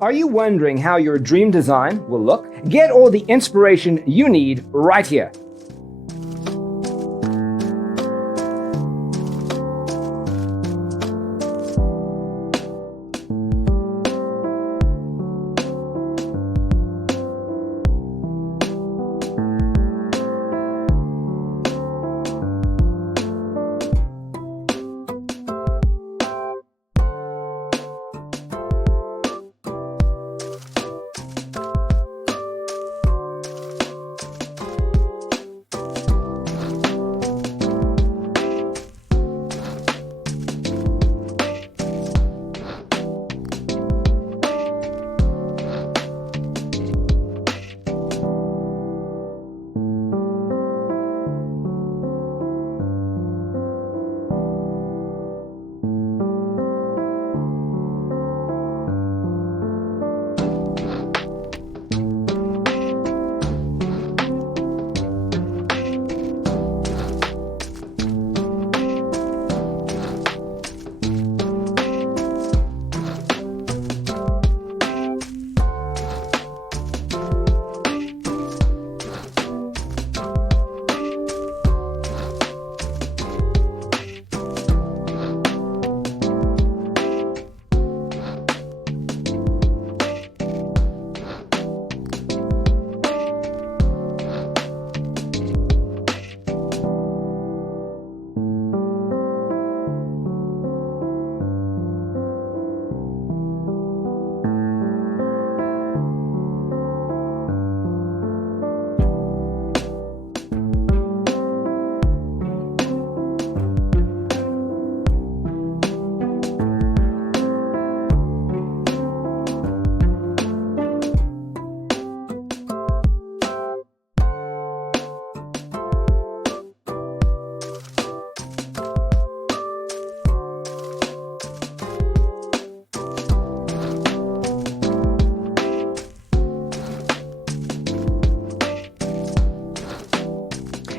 Are you wondering how your dream design will look? Get all the inspiration you need right here.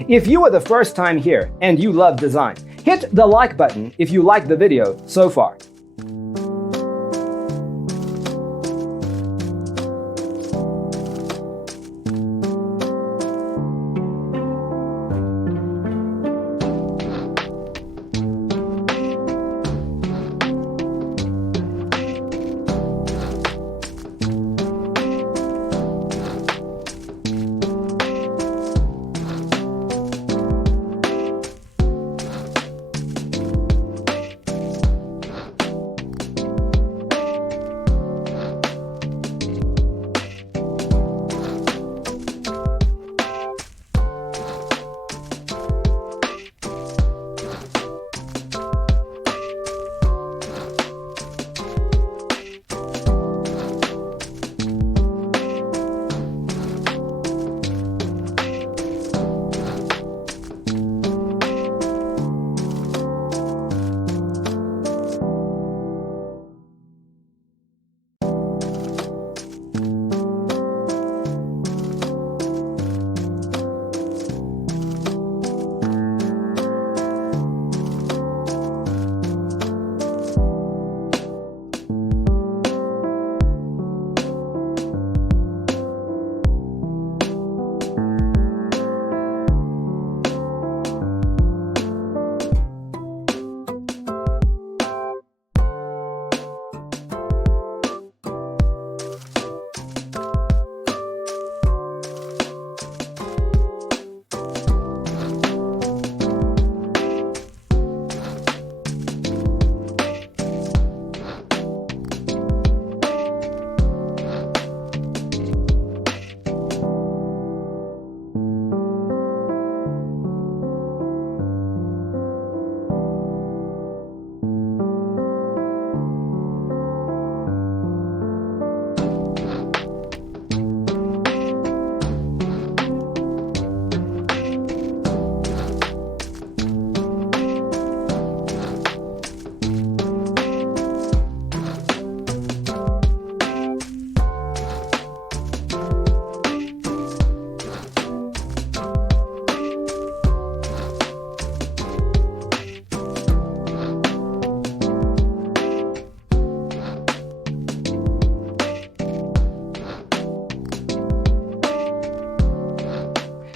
If you are the first time here and you love design, hit the like button if you like the video so far.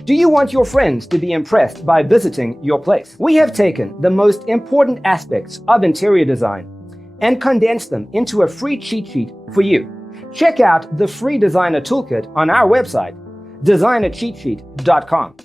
Do you want your friends to be impressed by visiting your place? We have taken the most important aspects of interior design and condensed them into a free cheat sheet for you. Check out the free designer toolkit on our website, designercheatsheet.com.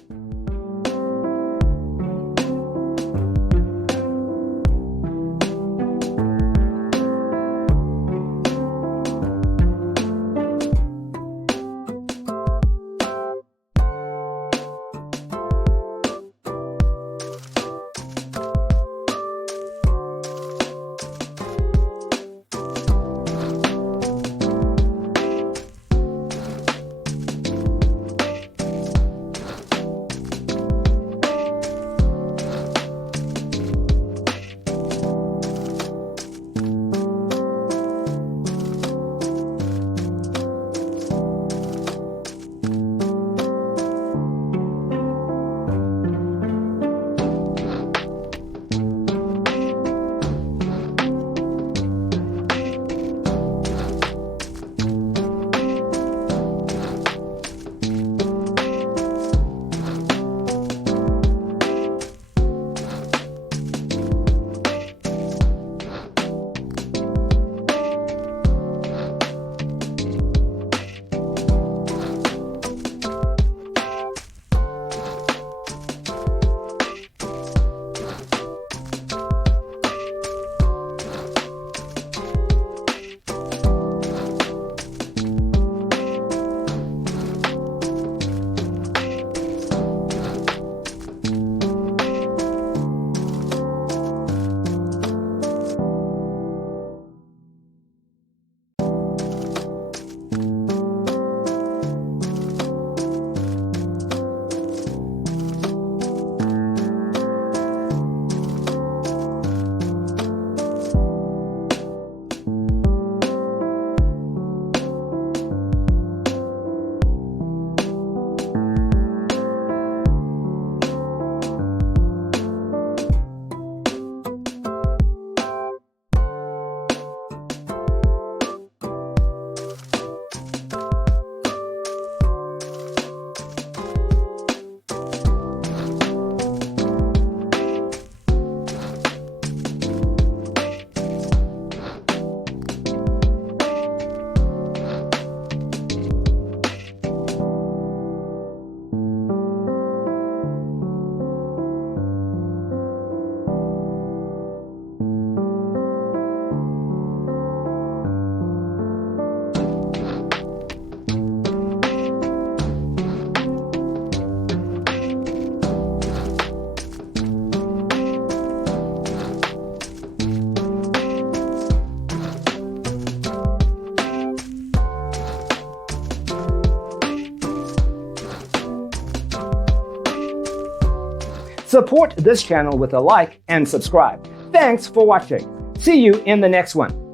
Support this channel with a like and subscribe. Thanks for watching. See you in the next one.